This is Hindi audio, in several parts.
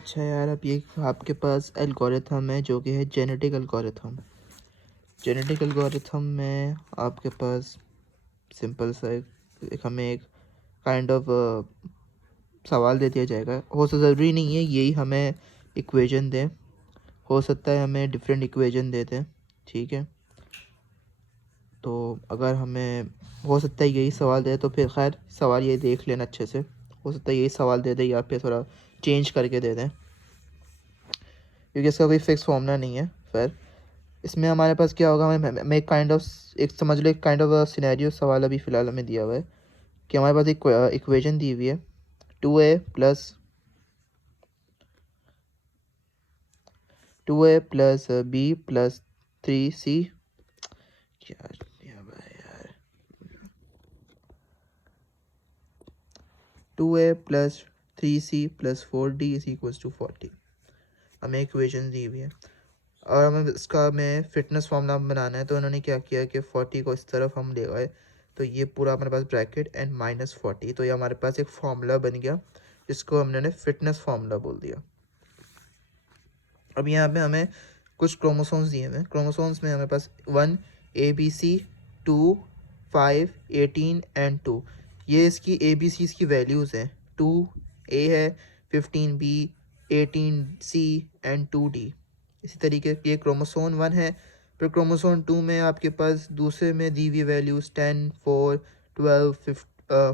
अच्छा यार, अब ये आपके पास एल्गोरिथम है जो कि है जेनेटिक एल्गोरिथम। जेनेटिक एल्गोरिथम में आपके पास सिंपल सा एक हमें एक काइंड ऑफ सवाल दे दिया जाएगा। हो तो ज़रूरी नहीं है यही हमें इक्वेशन दें, हो सकता है हमें डिफरेंट इक्वेशन दे दें, ठीक है। तो अगर हमें हो सकता है यही सवाल दे तो फिर खैर सवाल ये देख लेना अच्छे से, हो सकता है यही सवाल दे दे या फिर थोड़ा चेंज करके दे दें, क्योंकि इसका कोई फिक्स फॉर्मूला नहीं है। फिर इसमें हमारे पास क्या होगा, हमें एक काइंड ऑफ एक समझ लो एक काइंड ऑफ सिनेरियो सवाल अभी फ़िलहाल हमें दिया हुआ है कि हमारे पास एक इक्वेशन दी हुई है 2a plus B plus 3c। क्या यार, 2a plus 3c plus 4d is equals to 40। हमें इक्वेशन दी हुई है और हमें इसका हमें फिटनेस फॉर्मूला बनाना है। तो उन्होंने क्या किया कि 40 को इस तरफ हम ले गए, तो ये पूरा हमारे पास ब्रैकेट एंड माइनस 40, तो ये हमारे पास एक फार्मूला बन गया जिसको हमने फिटनेस फार्मूला बोल दिया। अब यहाँ पे हमें कुछ क्रोमोसोम्स दिए हुए हैं। क्रोमोसोम्स में हमारे पास 1 ABC 2 5 18 एंड 2, ये इसकी ABCs की वैल्यूज़ हैं। 2A है, 15B, 18C एंड 2D। इसी तरीके ये क्रोमोसोम 1 है। फिर क्रोमोसोम 2 में आपके पास दूसरे में दी हुई वैल्यूज़ 10 4 12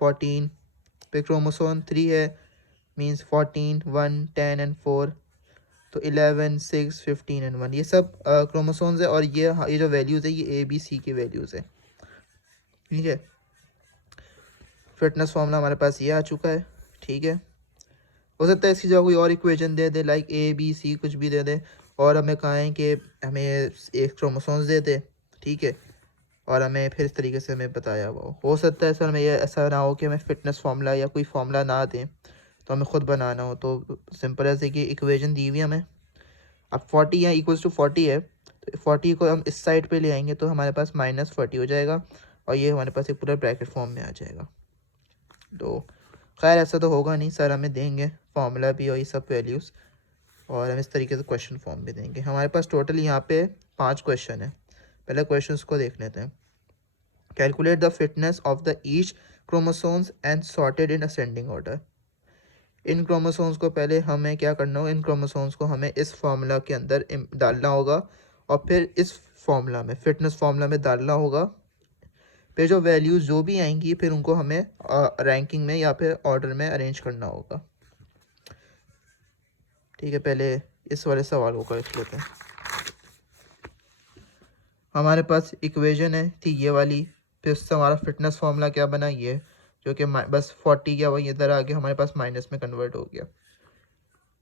14। फिर क्रोमोसोम 3 है, मीन्स 14 1 10 एंड 4। तो 11 6 15 एंड 1, ये सब क्रोमोसोम्स है और ये जो वैल्यूज़ है ये ABC की वैल्यूज़ है, ठीक है। फिटनेस फॉर्मूला हमारे पास ये आ चुका है, ठीक है। हो सकता है इसकी जगह कोई और इक्वेशन दे दे, लाइक ABC कुछ भी दे दे, और हमें कहें कि हमें एक क्रोमोसोम्स दे दे, ठीक है, और हमें फिर इस तरीके से हमें बताया हुआ हो सकता है सर हमें ये ऐसा ना हो कि हमें फिटनेस फार्मूला या कोई फार्मूला ना दें तो हमें ख़ुद बनाना हो। तो सिंपल ऐसे कि इक्वेशन दी हुई हमें, अब 40 यहाँ इक्वल्स टू 40 है, तो 40 को हम इस साइड पे ले आएंगे तो हमारे पास -40 हो जाएगा और ये हमारे पास एक पूरा ब्रैकेट फॉर्म में आ जाएगा। तो खैर ऐसा तो होगा नहीं सर, हमें देंगे फार्मूला भी और ये सब वैल्यूज़, और हम इस तरीके से क्वेश्चन फॉर्म भी देंगे। हमारे पास टोटल यहाँ पे 5 क्वेश्चन है। पहले क्वेश्चन को देख लेते हैं। Calculate the fitness of the each chromosomes and sorted in ascending order. In chromosomes को पहले हमें क्या करना होगा, इन क्रोमोसोम्स को हमें इस फार्मूला के अंदर डालना होगा और फिर इस फार्मूला में फिटनेस फार्मूला में डालना होगा। फिर जो वैल्यूज़ जो भी आएंगी फिर उनको हमें रैंकिंग में या फिर ऑर्डर में अरेंज करना होगा, ठीक है। पहले इस वाले सवाल को कर लेते हैं। हमारे पास इक्वेशन है थी ये वाली, फिर उससे हमारा फिटनेस फार्मूला क्या बना, ये जो कि बस 40 क्या वही इधर आके हमारे पास माइनस में कन्वर्ट हो गया।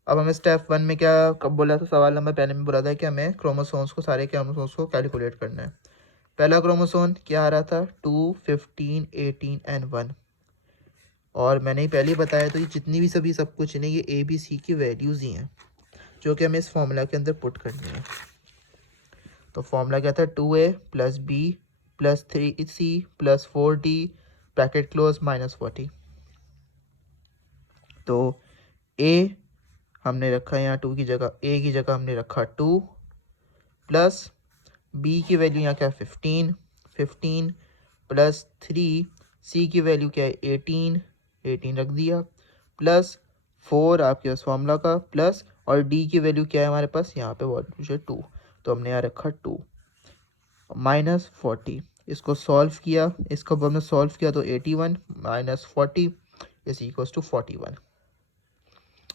अब हमें स्टेप 1 में क्या कब बोला था, सवाल नंबर पहले में बोला था कि हमें क्रोमोसोम्स को सारे क्रोमोसोम्स को कैलकुलेट करना है। पहला क्रोमोसोम क्या आ रहा था 2 15 18 एंड 1, और मैंने ही पहले ही बताया तो ये जितनी भी सभी सब कुछ है ये ABC की वैल्यूज़ ही हैं जो कि हमें इस फॉर्मूला के अंदर पुट करनी है। तो फॉर्मूला क्या था 2A plus B plus 3C plus 4D bracket close -40। तो A हमने रखा यहाँ 2 की जगह, A की जगह हमने रखा 2 प्लस B की वैल्यू यहाँ क्या है 15 15 प्लस 3C की वैल्यू क्या है 18 18 रख दिया, प्लस 4 आपके पास फॉर्मूला का, प्लस और D की वैल्यू क्या है हमारे पास यहाँ पे वैल्यू है 2, तो हमने यहाँ रखा 2 -40। इसको सॉल्व किया, इसको हमने सॉल्व किया तो 81 -40 इज इक्वल्स टू 41।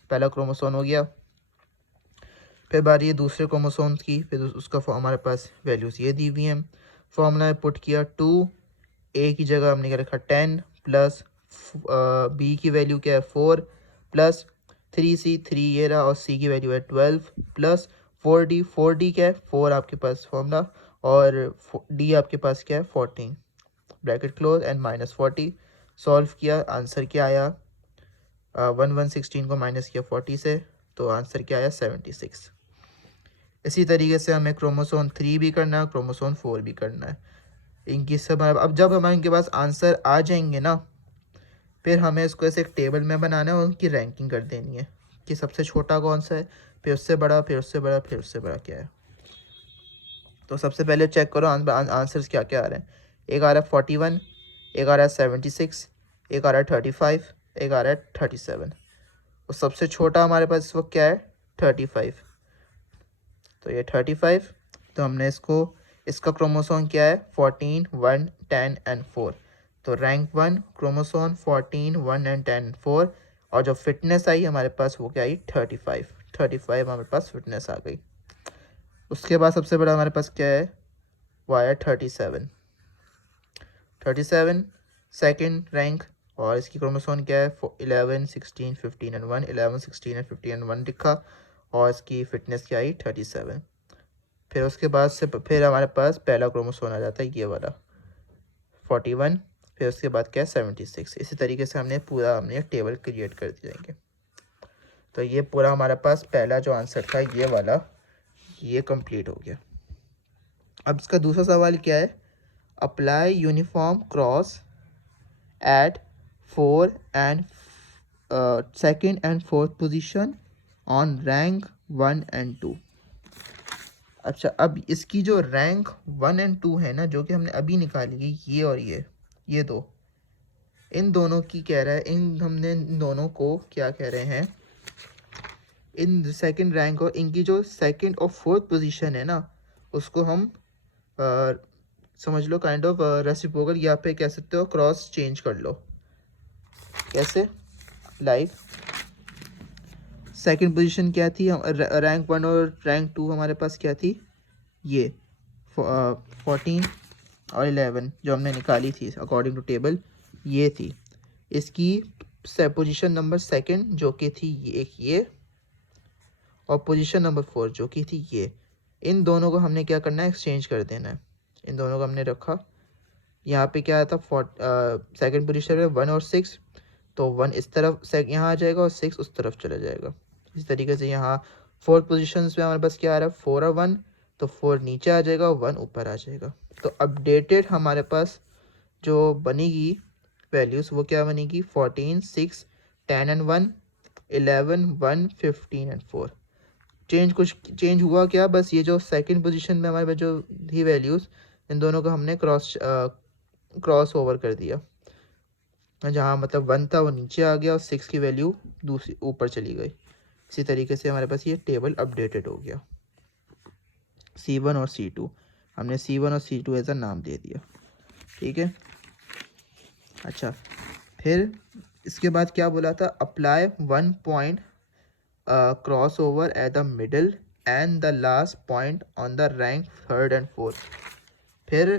पहला क्रोमोसोम हो गया। फिर बारी है दूसरे क्रोमोसोम्स की, फिर उसका हमारे पास वैल्यूज़ ये दी हुई हैं। फॉर्मूला में पुट किया 2A की जगह हमने क्या रखा 10 प्लस B की वैल्यू क्या है 4 प्लस 3C 3 ये रहा और C की वैल्यू है 12 प्लस 4D क्या है 4 आपके पास फॉर्मूला, और D आपके पास क्या है 14 ब्रैकेट क्लोज एंड -40। सॉल्व किया, आंसर क्या आया 116 को माइनस किया 40 से, तो आंसर क्या आया 76। इसी तरीके से हमें क्रोमोसोम 3 भी करना है, क्रोमोसोम 4 भी करना है। इनकी सब अब जब हमारे इनके पास आंसर आ जाएंगे ना, फिर हमें इसको ऐसे एक टेबल में बनाना है और उनकी रैंकिंग कर देनी है। कि सबसे छोटा कौन सा है, फिर उससे बड़ा, फिर उससे बड़ा, फिर उससे बड़ा क्या है। तो सबसे पहले चेक करो आंसर्स क्या क्या आ रहे हैं। एक आ रहा है 41, एक आ रहा है 76, एक आ रहा है 35, एक आ रहा है 37। तो सबसे छोटा हमारे पास इस वक्त क्या है, 35। तो ये 35, तो हमने इसका क्रोमोसोम क्या है, 14, 1, 10 एंड 4। तो रैंक 1 क्रोमोसोम 14, 1 एंड 10 4। और जो फिटनेस आई हमारे पास वो क्या आई, 35 हमारे पास फिटनेस आ गई। उसके बाद सबसे बड़ा हमारे पास क्या है, वो आया 37 सेकेंड रैंक। और इसकी क्रोमोसोम क्या है, 11, 16, 15 एंड 1, 11, 16 एंड 15 एंड 1 लिखा। और इसकी फिटनेस क्या आई, 37। फिर उसके बाद से फिर हमारे पास पहला क्रोमोसोम आ जाता है ये वाला 41। फिर उसके बाद क्या है, 76। इसी तरीके से हमने टेबल क्रिएट कर जाएंगे। तो ये पूरा हमारे पास पहला जो आंसर था ये वाला, ये कंप्लीट हो गया। अब इसका दूसरा सवाल क्या है, apply uniform cross at 4 and second and fourth position on rank 1 and 2। अच्छा, अब इसकी जो रैंक 1 एंड 2 है ना, जो कि हमने अभी निकाली है, ये और ये दो, इन दोनों की कह रहा है, हमने इन दोनों को क्या कह रहे हैं, इन सेकंड रैंक और इनकी जो सेकंड और फोर्थ पोजीशन है ना, उसको हम समझ लो काइंड ऑफ रेसिप्रोकल, या पे कह सकते हो क्रॉस चेंज कर लो। कैसे, लाइक सेकंड पोजीशन क्या थी, रैंक 1 और रैंक 2 हमारे पास क्या थी, ये 14 और 11 जो हमने निकाली थी अकॉर्डिंग टू टेबल, ये थी। इसकी पोजीशन नंबर सेकंड जो कि थी ये, और पोजीशन नंबर 4 जो कि थी ये। इन दोनों को हमने क्या करना है, एक्सचेंज कर देना है। इन दोनों को हमने रखा, यहाँ पे क्या आता, सेकंड पोजीशन में 1 और 6, तो 1 इस तरफ यहाँ आ जाएगा और 6 उस तरफ चला जाएगा। इस तरीके से यहाँ फोर्थ पोजीशन में हमारे पास क्या आ रहा है, 4 और 1, तो 4 नीचे आ जाएगा और 1 ऊपर आ जाएगा। तो अपडेटेड हमारे पास जो बनेगी वैल्यूज़, वो क्या बनेगी, 14, 6, 10 एंड 1, 11, 1, 15 एंड 4। कुछ चेंज हुआ क्या, बस ये जो सेकंड पोजीशन में हमारे पास जो थी वैल्यूज़, इन दोनों को हमने क्रॉस ओवर कर दिया। जहाँ मतलब 1 था वो नीचे आ गया और 6 की वैल्यू दूसरी ऊपर चली गई। इसी तरीके से हमारे पास ये टेबल अपडेटेड हो गया। C1 और C2, हमने C1 और C2 एज अ नाम दे दिया, ठीक है। अच्छा, फिर इसके बाद क्या बोला था, apply 1 point cross over at the middle and the last point on the rank 3rd and 4th। फिर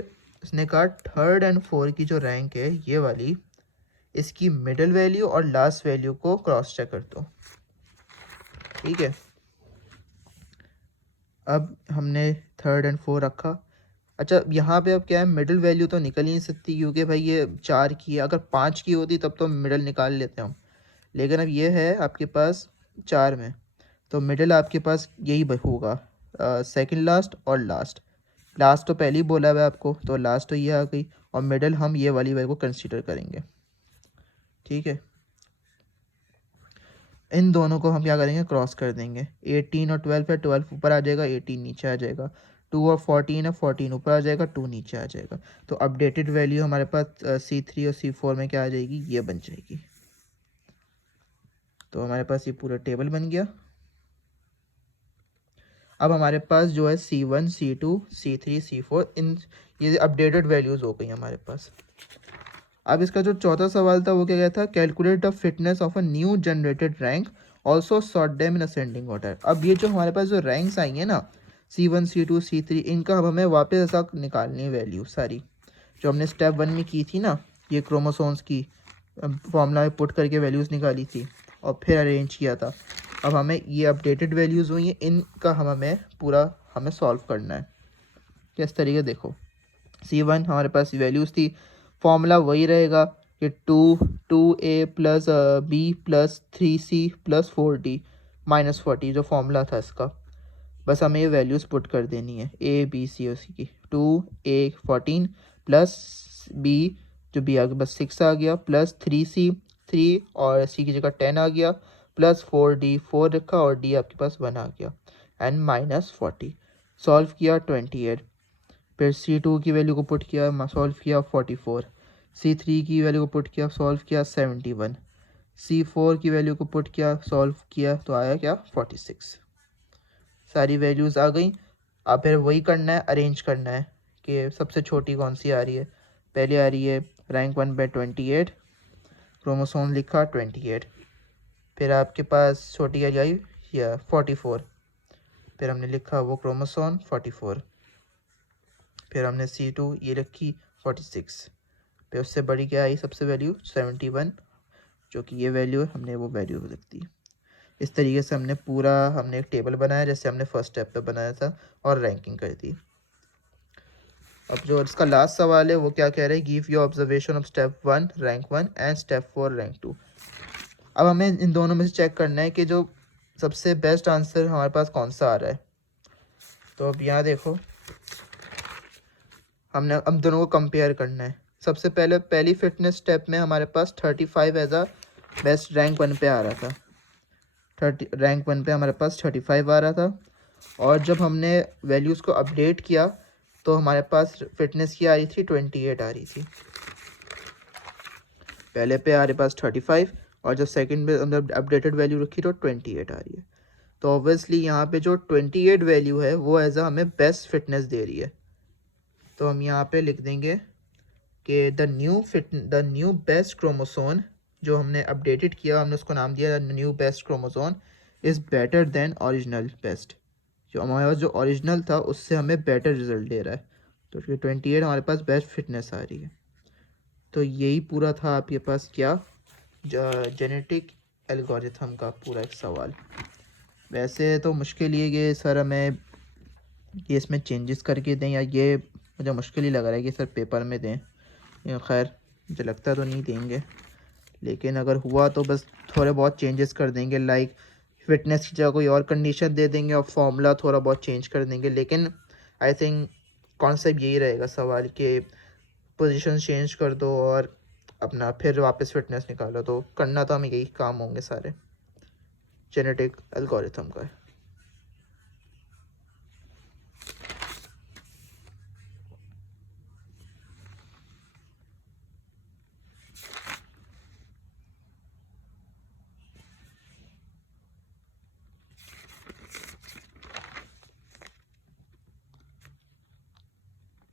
इसने कहा 3rd एंड 4 की जो रैंक है ये वाली, इसकी मिडल वैल्यू और लास्ट वैल्यू को क्रॉस चेक कर दो, ठीक है। अब हमने 3rd एंड 4 रखा। अच्छा, यहाँ पे अब क्या है, मिडल वैल्यू तो निकल ही नहीं सकती, क्योंकि भाई ये 4 की है। अगर 5 की होती तब तो मिडल निकाल लेते हम, लेकिन अब ये है आपके पास 4 में, तो मिडल आपके पास यही होगा, सेकंड लास्ट और लास्ट। लास्ट तो पहले ही बोला हुआ है आपको, तो लास्ट तो ये आ गई, और मिडल हम ये वाली वैल्यू को कंसीडर करेंगे, ठीक है। इन दोनों को हम क्या करेंगे, क्रॉस कर देंगे। 18 और 12 है, 12 ऊपर आ जाएगा, 18 नीचे आ जाएगा। 2 और 14 है, 14 ऊपर आ जाएगा, 2 नीचे आ जाएगा। तो अपडेटेड वैल्यू हमारे पास C3 और C4 में क्या आ जाएगी, ये बन जाएगी। तो हमारे पास ये पूरा टेबल बन गया। अब हमारे पास जो है C1, C2, C3, C4, इन ये अपडेटेड वैल्यूज़ हो गई हमारे पास। अब इसका जो चौथा सवाल था वो क्या गया था, calculate the fitness of a new generated rank, also sort them in ascending order. अब ये जो हमारे पास जो रैंक्स आई हैं ना, C1, C2, C3, इनका हमें वापस ऐसा निकालनी है वैल्यू सारी, जो हमने स्टेप 1 में की थी ना, ये क्रोमोसोम्स की फॉर्मूला में पुट करके वैल्यूज़ निकाली थी और फिर अरेंज किया था। अब हमें ये अपडेटेड वैल्यूज़ हुई हैं, इनका हमें पूरा सॉल्व करना है। किस तरीके, देखो C1 हमारे पास वैल्यूज़ थी, फॉर्मूला वही रहेगा कि 2A plus B plus 3C plus 4D minus 40, जो फॉर्मूला था इसका। बस हमें ये वैल्यूज़ पुट कर देनी है, A B C और C की। 2A 14 प्लस B, जो B आ गया बस 6 आ गया, प्लस 3C 3 और C की जगह 10 आ गया, प्लस 4D 4 रखा और D आपके पास 1 आ गया एंड -40। सॉल्व किया 28, फिर C2 की वैल्यू को पुट किया, सॉल्व किया 44, C3 की वैल्यू को पुट किया, सॉल्व किया 71, C4 की वैल्यू को पुट किया, सॉल्व किया तो आया क्या 46। सारी वैल्यूज़ आ गई। अब फिर वही करना है, अरेंज करना है कि सबसे छोटी कौन सी आ रही है। पहले आ रही है रैंक 1 पे 28, क्रोमोसोम लिखा 28, फिर आपके पास छोटी आई या 44, फिर हमने लिखा वो क्रोमोसोम 44, फिर हमने C2 ये रखी 46, फिर उससे बड़ी क्या आई सबसे वैल्यू 71, जो कि ये वैल्यू है, हमने वो वैल्यू लिख दी। इस तरीके से हमने एक टेबल बनाया जैसे हमने फर्स्ट स्टेप पे बनाया था और रैंकिंग कर दी। अब जो इसका लास्ट सवाल है वो क्या कह रहे हैं, give your observation of step 1 rank 1 and step 4 rank 2। अब हमें इन दोनों में से चेक करना है कि जो सबसे बेस्ट आंसर हमारे पास कौन सा आ रहा है। तो अब यहाँ देखो, हमने अब दोनों को कंपेयर करना है। सबसे पहली फिटनेस स्टेप में हमारे पास 35 एज अ बेस्ट रैंक 1 पे आ रहा था। रैंक 1 पे हमारे पास 35 आ रहा था, और जब हमने वैल्यूज़ को अपडेट किया तो हमारे पास फिटनेस की आ रही थी 28 आ रही थी। पहले पे हमारे पास 35 और जब सेकंड पे अंदर अपडेटेड वैल्यू रखी तो 28 आ रही है। तो ऑब्वियसली यहाँ पे जो 28 वैल्यू है वो एज अ हमें बेस्ट फिटनेस दे रही है। तो हम यहाँ पे लिख देंगे कि द न्यू बेस्ट क्रोमोसोम जो हमने अपडेटेड किया, हमने उसको नाम दिया new best chromosome is better than original best. जो हमारे पास जो ओरिजिनल था उससे हमें बेटर रिजल्ट दे रहा है, तो 28 हमारे पास बेस्ट फिटनेस आ रही है। तो यही पूरा था आपके पास क्या जेनेटिक एल्गोरिथम का पूरा एक सवाल। वैसे तो मुश्किल ये कि सर हमें ये इसमें चेंजेस करके दें, या ये मुझे मुश्किल ही लग रहा है कि सर पेपर में दें। या खैर मुझे लगता तो नहीं देंगे, लेकिन अगर हुआ तो बस थोड़े बहुत चेंजेस कर देंगे, लाइक फिटनेस की जगह कोई और कंडीशन दे देंगे और फॉर्मूला थोड़ा बहुत चेंज कर देंगे। लेकिन आई थिंक कॉन्सेप्ट यही रहेगा सवाल के पोजीशन चेंज कर दो और अपना फिर वापस फिटनेस निकालो। तो करना तो हमें यही काम होंगे सारे जेनेटिक एल्गोरिथम का।